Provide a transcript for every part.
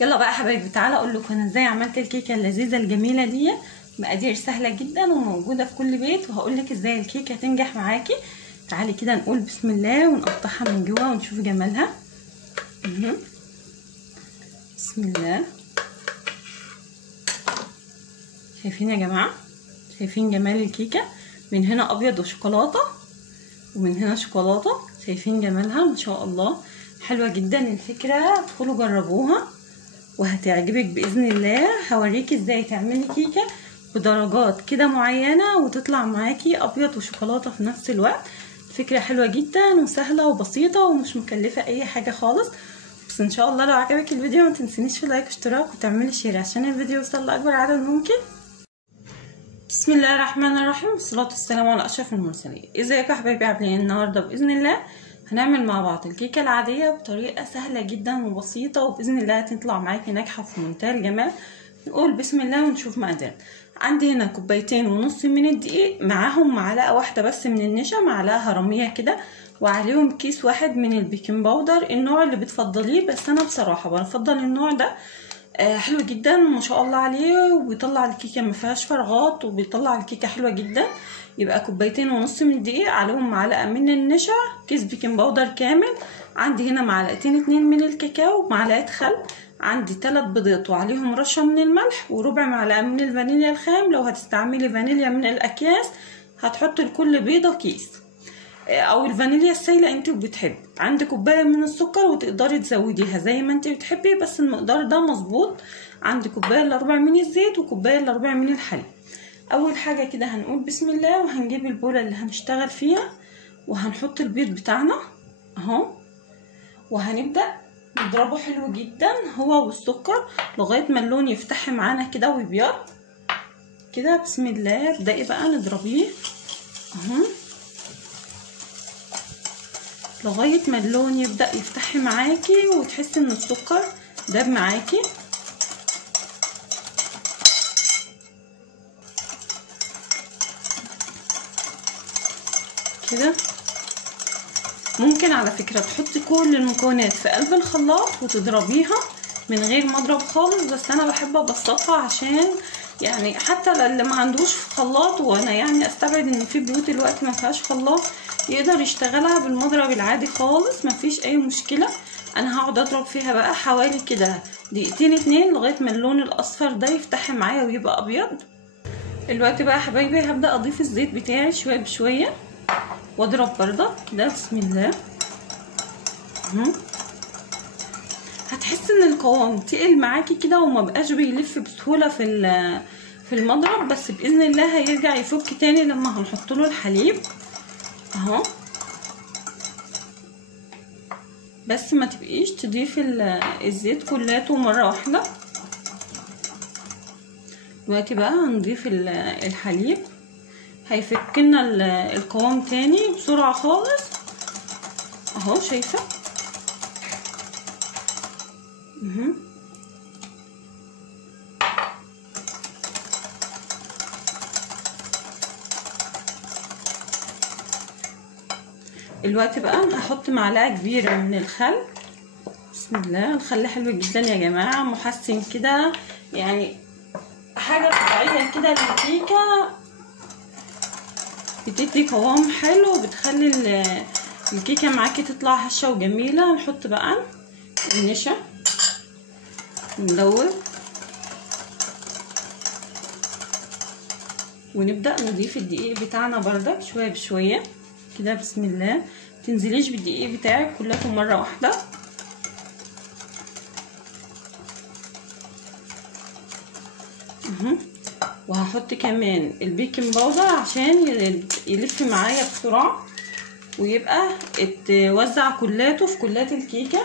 يلا بقى يا حبايبي، تعالى اقول لكم انا ازاي عملت الكيكه اللذيذه الجميله دي. مقادير سهله جدا وموجوده في كل بيت، وهقول لك ازاي الكيكه تنجح معاكي. تعالي كده نقول بسم الله ونقطعها من جوه ونشوف جمالها. بسم الله. شايفين يا جماعه؟ شايفين جمال الكيكه؟ من هنا ابيض وشوكولاته ومن هنا شوكولاته. شايفين جمالها؟ ما شاء الله، حلوه جدا الفكره. ادخلوا جربوها وهتعجبك باذن الله. هوريكي ازاي تعملي كيكه بدرجات كده معينه وتطلع معاكي ابيض وشوكولاته في نفس الوقت. فكره حلوه جدا وسهله وبسيطه ومش مكلفه اي حاجه خالص. بس ان شاء الله لو عجبك الفيديو ما تنسينيش في لايك واشتراك وتعملي شير عشان الفيديو يوصل لاكبر عدد ممكن. بسم الله الرحمن الرحيم، والصلاه والسلام على اشرف المرسلين. ازيكم يا حبايبي؟ عاملين النهارده باذن الله هنعمل مع بعض الكيكه العاديه بطريقه سهله جدا وبسيطه، وباذن الله هتطلع معاكي ناجحه في منتهى الجمال. نقول بسم الله ونشوف مقاديرنا. عندي هنا 2.5 كوباية من الدقيق، معاهم معلقه واحده بس من النشا، معلقه هرميه كده، وعليهم كيس واحد من البيكنج باودر، النوع اللي بتفضليه، بس انا بصراحه بفضل النوع ده. حلو جدا ما شاء الله عليه، وبيطلع الكيكه ما فيهاش فراغات وبيطلع الكيكه حلوه جدا. يبقى 2.5 كوباية من الدقيق، عليهم معلقه من النشا، كيس بيكنج باودر كامل. عندي هنا معلقتين 2 من الكاكاو، معلقه خل، عندي 3 بيضات وعليهم رشه من الملح، وربع معلقه من الفانيليا الخام. لو هتستعملي فانيليا من الاكياس هتحطي لكل بيضه كيس، او الفانيليا السايله انت بتحبي. عندي كوبايه من السكر وتقدري تزوديها زي ما انت بتحبي، بس المقدار ده مظبوط. عندي كوبايه الا ربع من الزيت وكوبايه الا ربع من الحليب. اول حاجه كده هنقول بسم الله، وهنجيب البوله اللي هنشتغل فيها وهنحط البيض بتاعنا اهو، وهنبدا نضربه حلو جدا هو والسكر لغايه ما اللون يفتح معانا كده ويبيض كده. بسم الله، ابدأي بقى نضربيه اهو لغايه ما اللون يبدا يفتح معاكي وتحسي ان السكر داب معاكي كده. ممكن على فكره تحطي كل المكونات في قلب الخلاط وتضربيها من غير مضرب خالص، بس انا بحب ابسطها عشان يعني حتى اللي ما عندوش خلاط، وانا يعني استبعد ان في بيوت الوقت ما فيهاش خلاط، يقدر يشتغلها بالمضرب العادي خالص، مفيش اي مشكله. انا هقعد اضرب فيها بقى حوالي كده 2 دقيقتين لغايه ما اللون الاصفر ده يفتح معايا ويبقى ابيض. دلوقتي بقى يا حبايبي هبدا اضيف الزيت بتاعي شويه بشويه واضرب برده كده. بسم الله. هتحس ان القوام تقل معاكي كده وما بقاش بيلف بسهوله في المضرب، بس باذن الله هيرجع يفك تاني لما هنحط له الحليب اهو. بس ما تبقيش تضيفي الزيت كلاته مره واحده. دلوقتي بقى هنضيف الحليب، هيفك لنا القوام تاني بسرعه خالص اهو. شايفه؟ دلوقتي بقى هحط معلقه كبيره من الخل. بسم الله. الخل حلو جدا يا جماعه، محسن كده، يعني حاجه طبيعيه كده للكيكه، بتدي قوام حلو وبتخلي الكيكه معاكي تطلع هشه وجميله. نحط بقى النشا ندور ونبدا نضيف الدقيق بتاعنا بردك شويه بشويه كده. بسم الله. متنزليش بالدقيق بتاعك كلته مره واحده. وهحط كمان البيكنج باودر عشان يلف معايا بسرعه ويبقى اتوزع كلاته في كلات الكيكه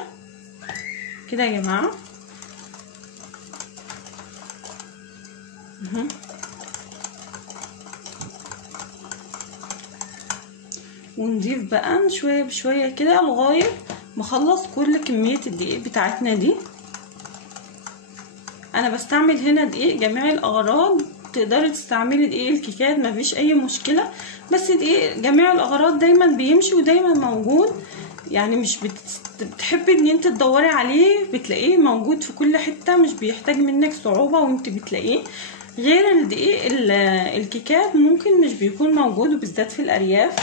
كده يا جماعه. ونضيف بقى شويه بشويه كده لغايه ما اخلص كل كميه الدقيق بتاعتنا دي. انا بستعمل هنا دقيق جميع الاغراض، تقدري تستعملي دقيق الكيكات مفيش اي مشكله، بس دقيق جميع الاغراض دايما بيمشي ودايما موجود. يعني مش بتحبي ان انت تدوري عليه، بتلاقيه موجود في كل حته، مش بيحتاج منك صعوبه وانت بتلاقيه. غير الدقيق الكيكات ممكن مش بيكون موجود، وبالذات في الارياف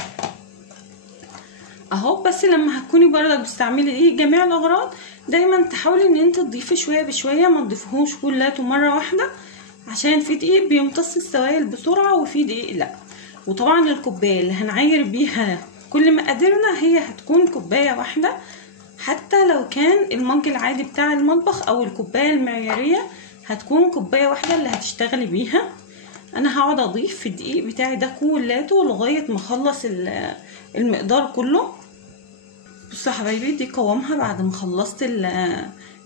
اهو. بس لما هتكوني برضك بتستعملي ايه جميع الاغراض، دايما تحاولي ان انت تضيفي شويه بشويه، ما تضيفيهوش كلاته مره واحده، عشان في دقيق بيمتص السوائل بسرعه وفي دقيق لا. وطبعا الكوبايه اللي هنعاير بيها كل مقاديرنا هي هتكون كوبايه واحده، حتى لو كان المج العادي بتاع المطبخ او الكوبايه المعياريه هتكون كوبايه واحده اللي هتشتغلي بيها. انا هقعد اضيف في الدقيق بتاعي ده كلاته لغايه ما اخلص المقدار كله. بصوا يا حبايبي دي قوامها بعد ما خلصت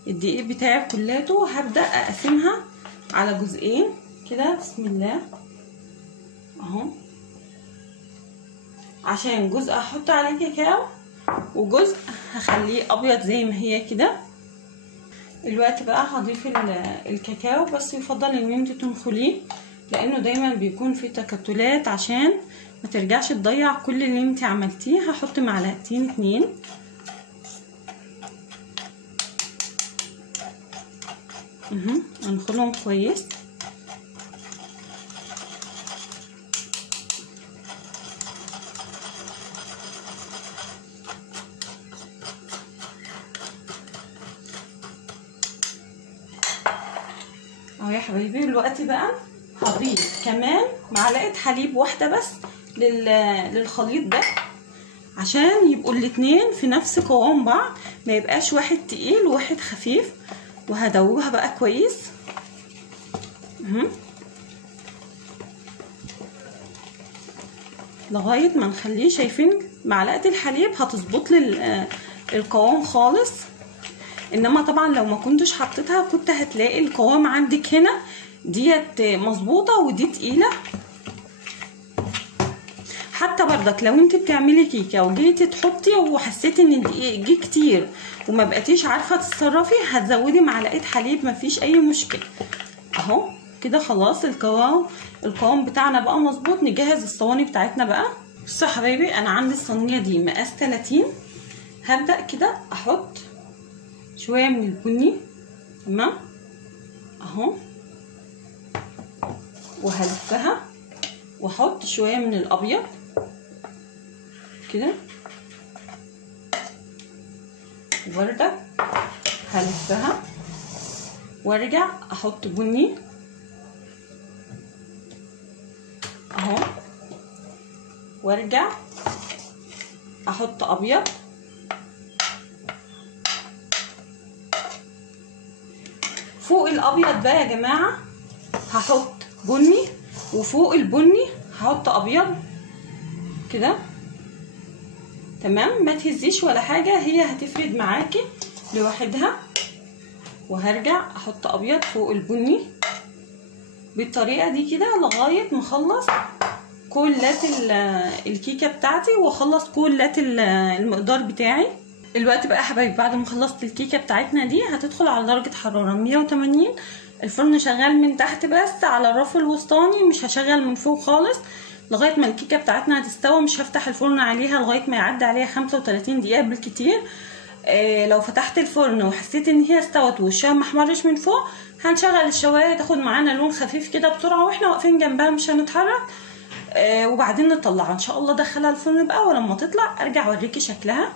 الدقيق بتاعي كلاته. هبدا اقسمها على جزئين كده، بسم الله اهو، عشان جزء هحط عليه كاكاو وجزء هخليه ابيض زي ما هي كده. دلوقتي بقى هضيف الكاكاو، بس يفضل ان انت تنخليه لانه دايما بيكون فيه تكتلات، عشان ما ترجعش تضيع كل اللي انت عملتيه. هحط معلقتين 2 انخلهم كويس. اهو يا حبايبي. دلوقتي بقى هضيف كمان معلقه حليب واحده بس للخليط ده، عشان يبقوا الاتنين في نفس قوام بعض، ما يبقاش واحد تقيل وواحد خفيف. وهدوبها بقى كويس لغايه ما نخليه، شايفين معلقه الحليب هتظبط لي القوام خالص. انما طبعا لو ما كنتش حطيتها كنت هتلاقي القوام عندك هنا ديت مظبوطه ودي تقيله. حتى بردك لو انت بتعملي كيكه وجيتي تحطي وحسيتي ان الدقيق جه كتير وما بقيتيش عارفه تتصرفي، هتزودي معلقه حليب، مفيش اي مشكله. اهو كده خلاص القوام بتاعنا بقى مظبوط. نجهز الصواني بتاعتنا بقى. بصوا يا حبايبي انا عندي الصينيه دي مقاس 30. هبدا كده احط شويه من البني، تمام اهو، وهلفها واحط شويه من الابيض كده، وبرده هلفها وارجع احط بني اهو، وارجع احط ابيض، فوق الابيض بقى يا جماعه هحط بني، وفوق البني هحط ابيض كده، تمام. ما تهزيش ولا حاجه، هي هتفرد معاكي لوحدها. وهرجع احط ابيض فوق البني بالطريقه دي كده لغايه ما اخلص كلات الكيكه بتاعتي واخلص كلات المقدار بتاعي. دلوقتي بقى يا حبايبي بعد ما خلصت الكيكه بتاعتنا دي هتدخل على درجه حراره 180. الفرن شغال من تحت بس على الرف الوسطاني، مش هشغل من فوق خالص لغايه ما الكيكه بتاعتنا هتستوي. مش هفتح الفرن عليها لغايه ما يعدي عليها 35 دقيقه بالكتير. لو فتحت الفرن وحسيت ان هي استوت ووشها محمرش من فوق، هنشغل الشوايه تاخد معانا لون خفيف كده بسرعه واحنا واقفين جنبها مش هنتحرك. وبعدين نطلعها ان شاء الله. ادخلها الفرن بقى ولما تطلع ارجع اوريكي شكلها.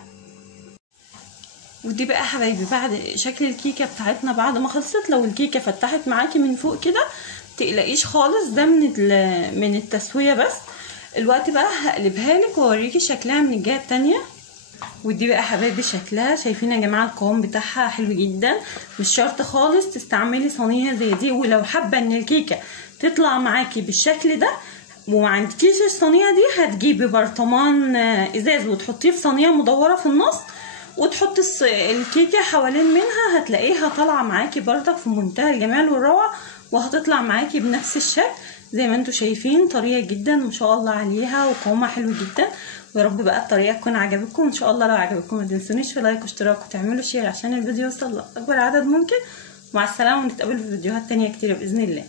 ودي بقى حبايبي بعد شكل الكيكه بتاعتنا بعد ما خلصت. لو الكيكه فتحت معاكي من فوق كده متقلقيش خالص، ده من التسويه بس. الوقت بقى هقلبها لك واوريكي شكلها من الجهه التانيه. ودي بقى حبايبي شكلها، شايفين يا جماعه القوام بتاعها حلو جدا. مش شرط خالص تستعملي صينيه زي دي، ولو حابه ان الكيكه تطلع معاكي بالشكل ده وما عندكيش الصينيه دي، هتجيبي برطمان ازاز وتحطيه في صينيه مدوره في النص وتحطي الكيكه حوالين منها، هتلاقيها طالعه معاكي برضك في منتهى الجمال والروعه، وهتطلع معاكي بنفس الشكل زي ما انتم شايفين. طريه جدا ما شاء الله عليها وقوامها حلو جدا. ويا رب بقى الطريقه تكون عجبتكم ان شاء الله. لو عجبتكم ما تنسونيش في لايك واشتراك وتعملوا شير عشان الفيديو يوصل لاكبر عدد ممكن. مع السلامه ونتقابل في فيديوهات تانية كتير باذن الله.